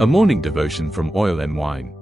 A morning devotion from Oil and Wine.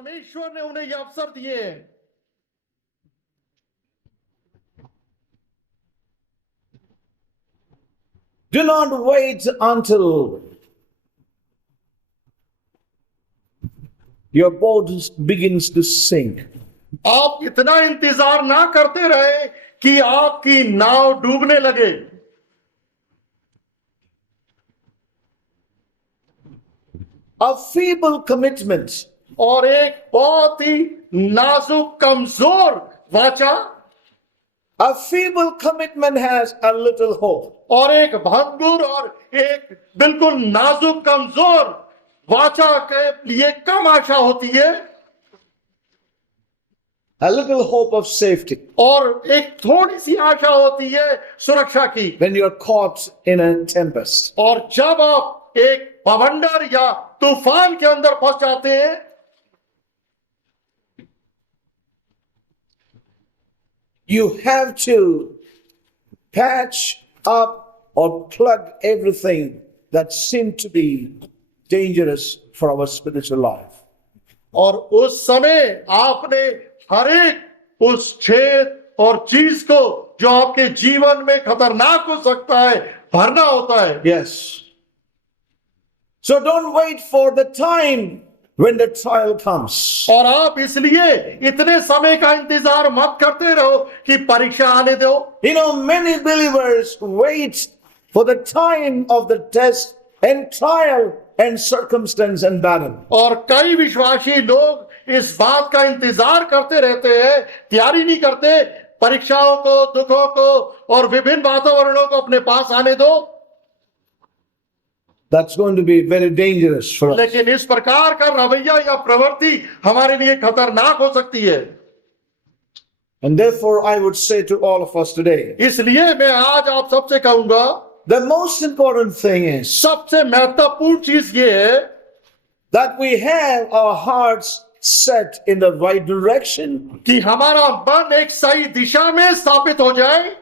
परमेश्वर ने उन्हें ये अवसर दिए हैं। Do not wait until your boat begins to sink. आप इतना इंतजार ना करते रहे कि आपकी नाव डूबने लगे। A feeble commitment और एक बहुत ही नाजुक कमजोर वाचा, A feeble commitment has a little hope. और एक भंगुर और एक बिल्कुल नाजुक कमजोर वाचा के लिए कम आशा होती है, A little hope of safety और एक थोड़ी सी आशा होती है सुरक्षा की। when you're caught in a tempest. और जब आप एक बवंडर या तूफान के अंदर फंस जाते हैं, You have to patch up or plug everything that seemed to be dangerous for our spiritual life. और उस समय आपने हर एक उस छेद और चीज को जो आपके जीवन में खतरनाक हो सकता है भरना होता है। Yes. So don't wait for the time when the trial comes. और आप इसलिए इतने समय का इंतजार मत करते रहो कि परीक्षा आने दो। You know, many believers wait for the time of the test and trial and circumstance and battle. और कई विश्वासी लोग इस बात का इंतजार करते रहते हैं, तैयारी नहीं करते परीक्षाओं को, दुखों को और विभिन्न वातावरणों को अपने पास आने दो। That's going to be very dangerous for us. लेकिन इस प्रकार का रवैया या प्रवृत्ति हमारे लिए खतरनाक हो सकती है। And therefore, I would say to all of us today, इसलिए मैं आज आप सबसे कहूंगा, the most important thing is सबसे महत्वपूर्ण चीज ये है that we have our hearts set in the right direction. कि हमारा मन एक सही दिशा में स्थापित हो जाए,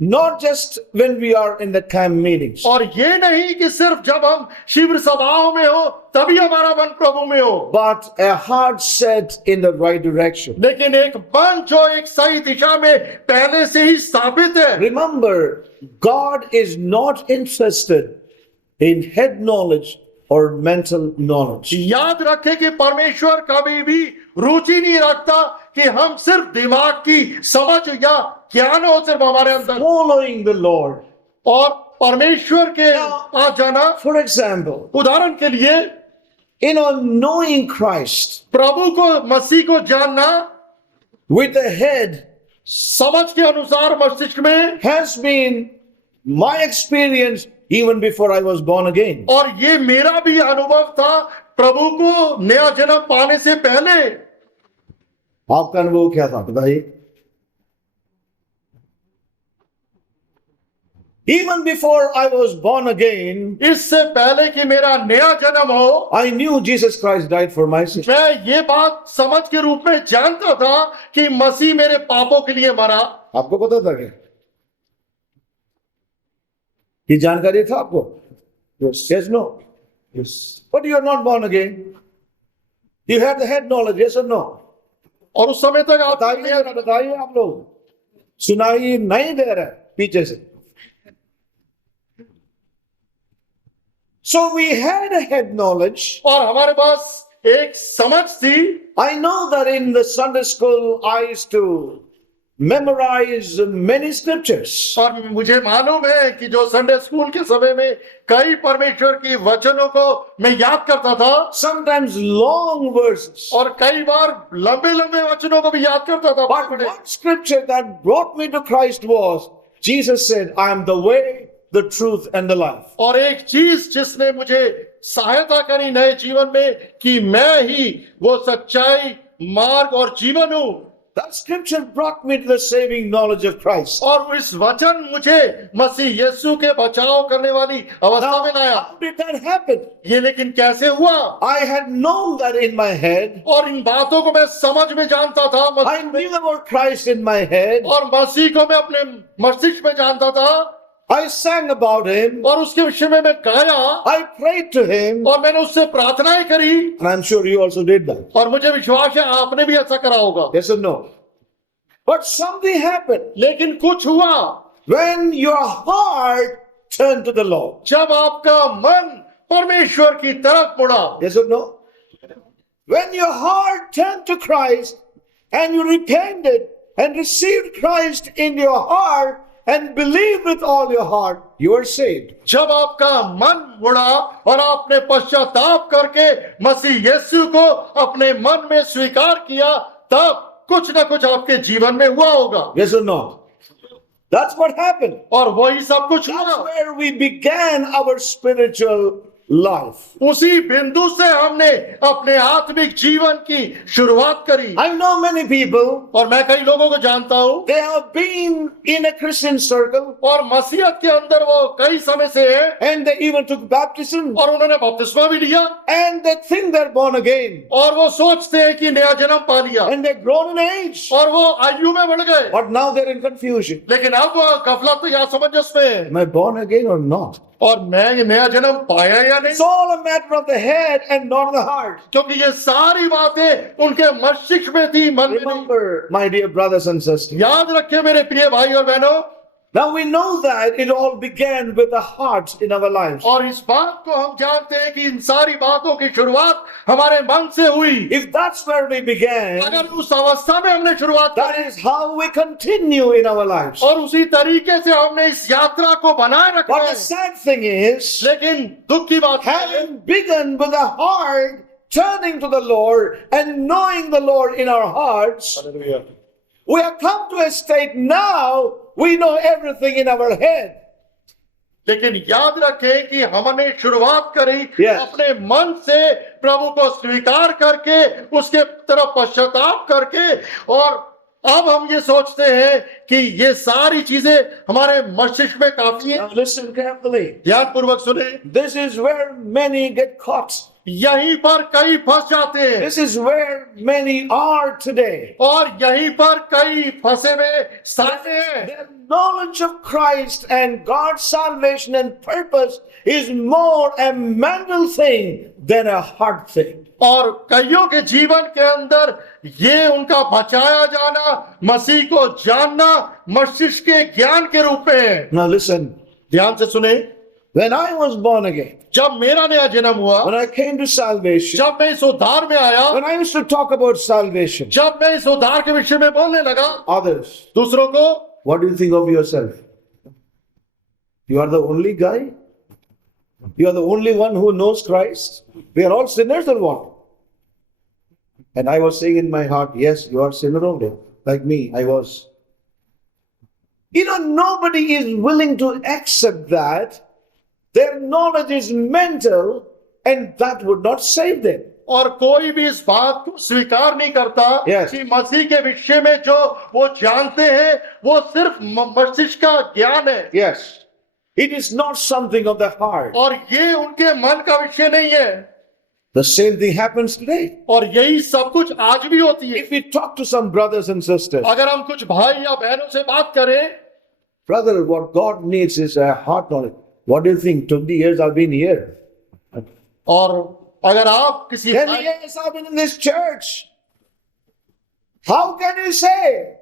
Not just when we are in the camp meetings, और ये नहीं कि सिर्फ जब हम शिविर सभाओं में हो तभी हमारा मन प्रभु में हो, but a heart set in the right direction. लेकिन एक मन जो एक सही दिशा में पहले से ही स्थापित है। Remember, God is not interested in head knowledge or mental knowledge. याद रखें कि परमेश्वर कभी भी रुचि नहीं रखता कि हम सिर्फ दिमाग की समझ या ज्ञान हो सिर्फ हमारे अंदर, Following the Lord. और परमेश्वर के आ जाना। For example, उदाहरण के लिए knowing Christ प्रभु को, मसीह को जानना with the head समझ के अनुसार मस्तिष्क में, has been my experience even before I was born again. और ये मेरा भी अनुभव था प्रभु को नया जन्म पाने से पहले। आपका अनुभव क्या था बताइए? Even before I was born again, इससे पहले कि मेरा नया जन्म हो, I knew Jesus Christ died for my sins. मैं ये बात समझ के रूप में जानता था कि मसीह मेरे पापों के लिए मरा। आपको पता था क्या? ये जानकारी था आपको? Yes, no. Yes. But you are not born again. You had the head knowledge, yes or no? और उस समय तक आप बताइए आप लोग, सुनाई नहीं दे रहा है पीछे से। So we had a head knowledge. और हमारे पास एक समझ थी। I know that in the Sunday school I used to memorize many scriptures. और मुझे मालूम है कि जो संडे स्कूल के समय में कई परमेश्वर की वचनों को मैं याद करता था, Sometimes long verses. और कई बार लंबे लंबे वचनों को भी याद करता था। But one scripture that brought me to Christ was, Jesus said, I am the way, the truth and the life. और एक चीज जिसने मुझे सहायता करी नए जीवन में कि मैं ही वो सच्चाई, मार्ग और जीवन हूं। That scripture brought me to the saving knowledge of Christ. और इस वचन मुझे मसीह यीशु के बचाव करने वाली अवस्था में लाया। How did that happen? ये लेकिन कैसे हुआ? I had known that in my head. और इन बातों को मैं समझ में जानता था, I knew about Christ in my head. और मसीह को मैं अपने मस्तिष्क में जानता था। I sang about him. और उसके विषय में मैं गाया I prayed to him. और मैंने उससे प्रार्थनाएं करी And I'm sure you also did that. और मुझे विश्वास है आपने भी ऐसा करा होगा। Yes or no? But something happened लेकिन कुछ हुआ when your heart turned to the Lord. जब आपका मन परमेश्वर की तरफ मुड़ा। Yes or no? When your heart turned to Christ and you repented and received Christ in your heart and believed with all your heart, you are saved. जब आपका मन मुड़ा और आपने पश्चाताप करके मसीह यीशु को अपने मन में स्वीकार किया, तब कुछ ना कुछ आपके जीवन में हुआ होगा। Yes or no? That's what happened. और वही सब कुछ That's हुआ। where we began our spiritual life. उसी बिंदु से हमने अपने आत्मिक जीवन की शुरुआत करी। I know many people, और मैं कई लोगों को जानता हूँ they have been in a Christian circle और मसीहत के अंदर वो कई समय से है and they even took baptism और उन्होंने बपतिस्मा भी लिया and they think they're born again और वो सोचते हैं कि नया जन्म पा लिया and they've grown in age. और वो आयु में बढ़ गए, But now they're in confusion. लेकिन अब गफलत तो या असमंजस में है Am I born again or not? और मैं नया जन्म पाया या नहीं, It's all a matter of the head and not the heart. क्योंकि ये सारी बातें उनके मस्तिष्क में थी, मन में नहीं। Remember, my dear brothers and sisters, याद रखिए मेरे प्रिय भाई और बहनों, now we know that it all began with the hearts in our lives. और इस बात को हम जानते हैं कि इन सारी बातों की शुरुआत हमारे मन से हुई। If that's where we began, अगर उस अवस्था में हमने शुरुआत that करी is how we continue in our lives. और उसी तरीके से हमने इस यात्रा को बनाए रखा But है। the sad thing is, लेकिन दुख की बात है, having begun with the heart turning to the Lord and knowing the Lord in our hearts, we have come to a state now we know everything in our head. लेकिन याद रखें कि हमने शुरुआत करी Yes. अपने मन से प्रभु को स्वीकार करके, उसके तरफ पश्चाताप करके, और अब हम ये सोचते हैं कि ये सारी चीजें हमारे मस्तिष्क में काफी है। Now listen carefully. ध्यान पूर्वक सुने, This is where many get caught. यहीं पर कई फंस जाते हैं This is where many are today. और यहीं पर कई फंसे में सारे हैं। Their knowledge of Christ and God's salvation and purpose is more a mental thing than a heart thing. और कईयों के जीवन के अंदर ये उनका बचाया जाना, मसीह को जानना मस्तिष्क के ज्ञान के रूप में है। Now listen, ध्यान से सुने, when I was born again, जब मेरा नया जन्म हुआ, when I came to salvation, जब मैं इस उद्धार में आया, when I used to talk about salvation, जब मैं इस उद्धार के विषय में बोलने लगा others, दूसरों को, what do you think of yourself? You are the only guy? You are the only one who knows Christ? We are all sinners or what? And I was saying in my heart, yes, you are sinner only. Like me, I was. You know, nobody is willing to accept that. Their knowledge is mental and that would not save them. और कोई भी इस बात को स्वीकार नहीं करता Yes. कि मसीह के विषय में जो वो जानते हैं वो सिर्फ मस्तिष्क का ज्ञान है Yes. It is not something of the heart. और ये उनके मन का विषय नहीं है। The same thing happens today. और यही सब कुछ आज भी होती है। If we talk to some brothers and sisters, अगर हम कुछ भाई या बहनों से बात करें, brother, what God needs is a heart knowledge. What do you think? 20 years I've been here. और अगर आप किसी 10 भाई, years I've been in this church. How can you say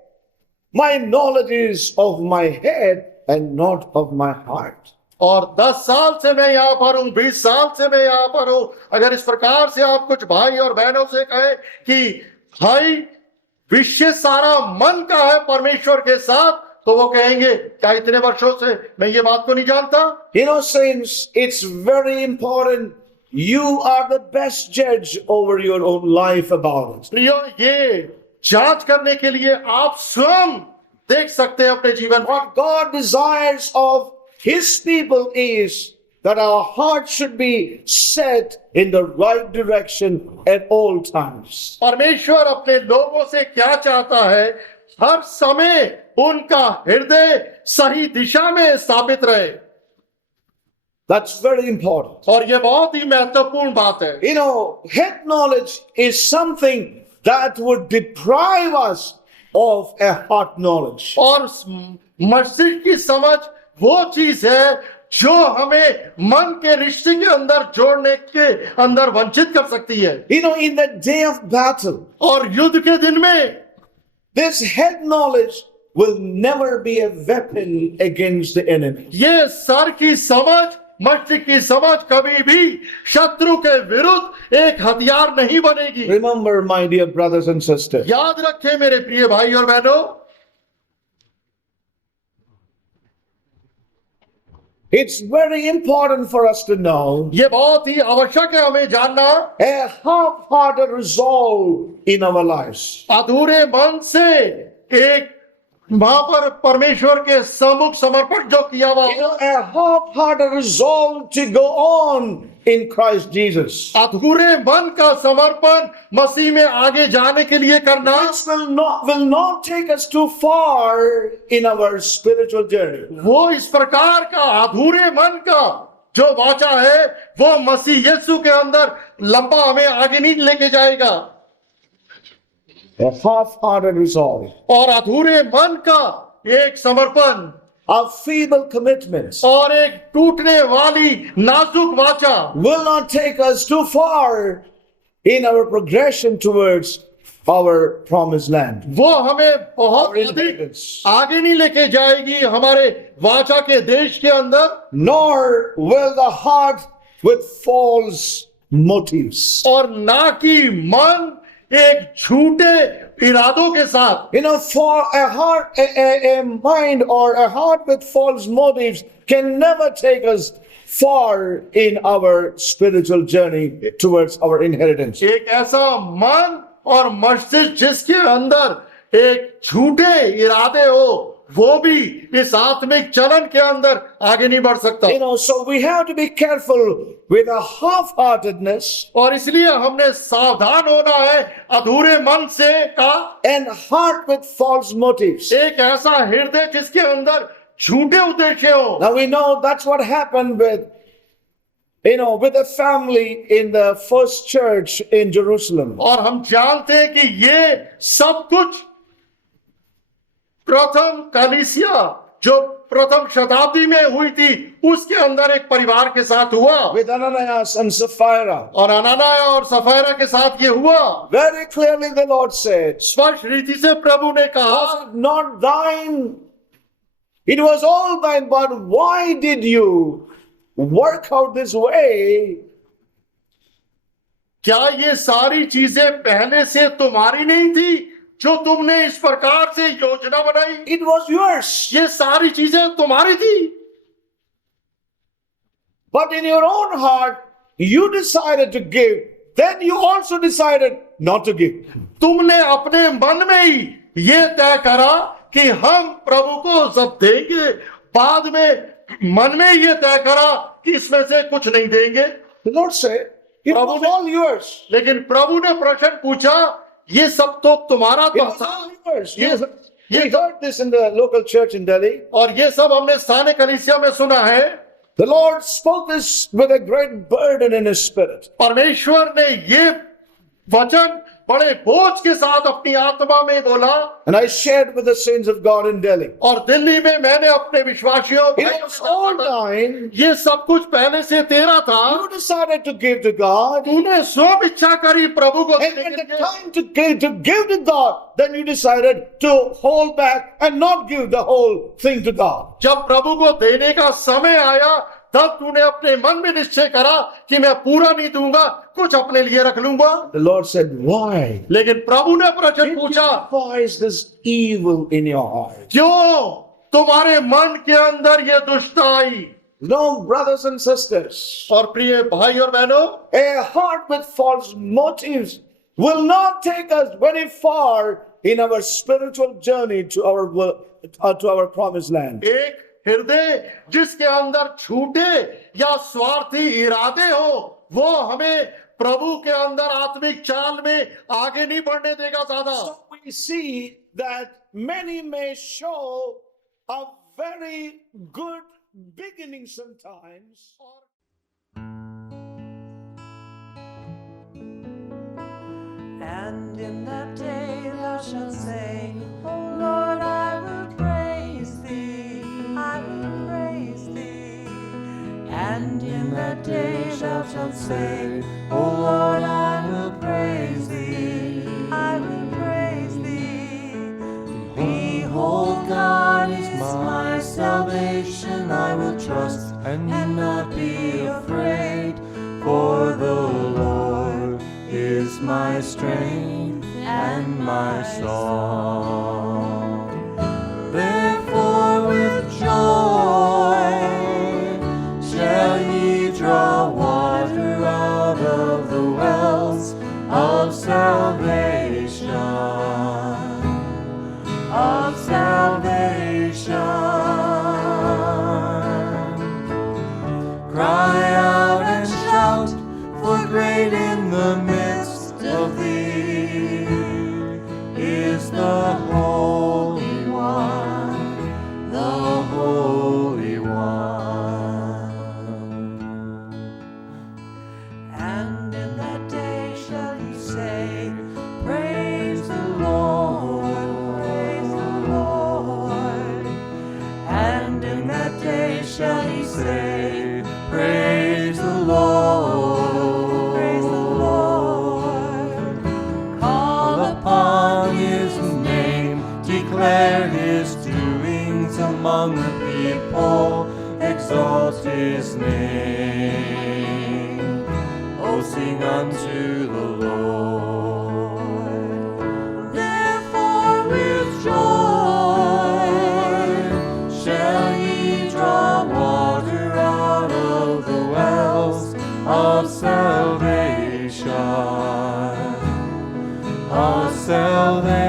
my knowledge is of my head and not of my heart? और 10 साल से मैं यहाँ पर हूँ, 20 साल से मैं यहाँ पर हूँ, अगर इस प्रकार से आप कुछ भाई और बहनों से कहें कि भाई विषय सारा मन का है परमेश्वर के साथ, तो वो कहेंगे क्या इतने वर्षों से मैं ये बात को नहीं जानता। You know, saints, it's very important. You are the best judge over your own life about it. प्रियो, ये जांच करने के लिए आप स्वयं देख सकते हैं अपने जीवन को। What God desires of His people is that our heart should be set in the right direction at all times. परमेश्वर अपने लोगों से क्या चाहता है, हर समय उनका हृदय सही दिशा में स्थापित रहे। That's very important. और ये बहुत ही महत्वपूर्ण बात है। You know, head knowledge is something that would deprive us of a heart knowledge. और मस्तिष्क की समझ वो चीज है जो हमें मन के रिश्ते के अंदर जोड़ने के अंदर वंचित कर सकती है। You know, in the day of battle, और युद्ध के दिन में this head knowledge will never be a weapon against the enemy. ये सर की समझ, मस्तिष्क की समझ कभी भी शत्रु के विरुद्ध एक हथियार नहीं बनेगी। Remember, my dear brothers and sisters, याद रखें मेरे प्रिय भाई और बहनों, it's very important for us to know ये बहुत ही आवश्यक है हमें जानना, a half-hearted resolve in our lives. अधूरे मन से एक वहां पर परमेश्वर के सम्मुख समर्पण जो किया हुआ You know, a half-hearted resolve to go on in Christ Jesus. अधूरे मन का समर्पण मसीह में आगे जाने के लिए करना, Which will not take us too far in our spiritual journey. वो इस प्रकार का अधूरे मन का जो वाचा है वो मसीह यीशु के अंदर लंबा हमें आगे नहीं लेके जाएगा। A half-hearted resolve, और अधूरे मन का एक समर्पण a feeble commitment और एक टूटने वाली नाजुक वाचा will not take us too far in our progression towards our promised land. वो हमें बहुत Our अधिक inheritance. आगे नहीं लेके जाएगी हमारे वाचा के देश के अंदर, Nor will the heart with false motives. और ना कि मन एक झूठे इरादों के साथ। You know, for a heart, a mind or a heart with false motives can never take us far in our spiritual journey towards our inheritance. एक ऐसा मन और मस्तिष्क जिसके अंदर एक झूठे इरादे हो वो भी इस आत्मिक चलन के अंदर आगे नहीं बढ़ सकता। You know, so we have to be careful with a half-heartedness और इसलिए हमने सावधान होना है अधूरे मन से का, and heart with false motives. एक ऐसा हृदय जिसके अंदर झूठे उद्देश्य हो। Now we know that's what happened with, with the family in the first church in Jerusalem. और हम जानते हैं कि ये सब कुछ प्रथम कलीसिया जो प्रथम शताब्दी में हुई थी उसके अंदर एक परिवार के साथ हुआ, With Ananias and Sapphira. और अनानाया और सफैरा के साथ ये हुआ। Very clearly the Lord said, स्पष्ट रीति से प्रभु ने कहा, was it not thine? It was all thine, but why did you work out this way? क्या ये सारी चीजें पहले से तुम्हारी नहीं थी जो तुमने इस प्रकार से योजना बनाई? It was yours. ये सारी चीजें तुम्हारी थी, But in your own heart, you decided to give. Then you also decided not to give. तुमने अपने मन में ही ये तय करा कि हम प्रभु को जब देंगे, बाद में मन में ये तय करा कि इसमें से कुछ नहीं देंगे। The Lord said, it was all yours. लेकिन प्रभु ने प्रश्न पूछा, ये सब तो तुम्हारा It तो was था। all yours. Yes. We heard this in the local church in Delhi. और ये सब हमने स्थानीय कलीसिया में सुना है। The Lord spoke this with a great burden in His spirit. परमेश्वर ने ये वचन बड़े बोझ के साथ अपनी आत्मा में बोला, And I shared with the saints of God in Delhi. और दिल्ली में मैंने अपने विश्वासियों It was all thine. ये सब कुछ पहले से तेरा था। You decided to give to God. तूने स्वयं इच्छा करी प्रभु को And देने at के the लिए। time to give to God, then you decided to hold back and not give the whole thing to God. जब प्रभु को देने का समय आया तब तूने अपने मन में निश्चय करा कि मैं पूरा नहीं दूंगा, कुछ अपने लिए रख लूंगा। The Lord said, why? लेकिन प्रभु ने प्रश्न पूछा, Why is this evil in your heart? क्यों तुम्हारे मन के अंदर ये दुष्टता आई? No, brothers and sisters, और प्रिय भाई और बहनों, a heart with false motives will not take us very far in our spiritual journey to our promised land. एक हृदय जिसके अंदर झूठे या स्वार्थी इरादे हो वो हमें प्रभु के अंदर आत्मिक चाल में आगे नहीं बढ़ने देगा ज्यादा। So we see that many may show a very good beginning sometimes. And in that day thou shalt say, O Lord, I will praise thee, I will praise shalt say, O Lord, I will praise thee. I will praise thee. Behold, God is my salvation. I will trust and not be afraid. For the Lord is my strength and my song. Therefore with joy shall ye draw water out of the wells of salvation, of salvation. Cry out and shout, for great in the midst of thee is the Holy One, the Holy One. And in that day shall ye say, Praise the Lord, praise the Lord. And in that day shall ye say, Praise the Lord, praise the Lord. Call upon his name, declare his doings among the people, exalt his name. Oh, sing unto the Lord. Therefore with joy shall ye draw water out of the wells of salvation, of salvation.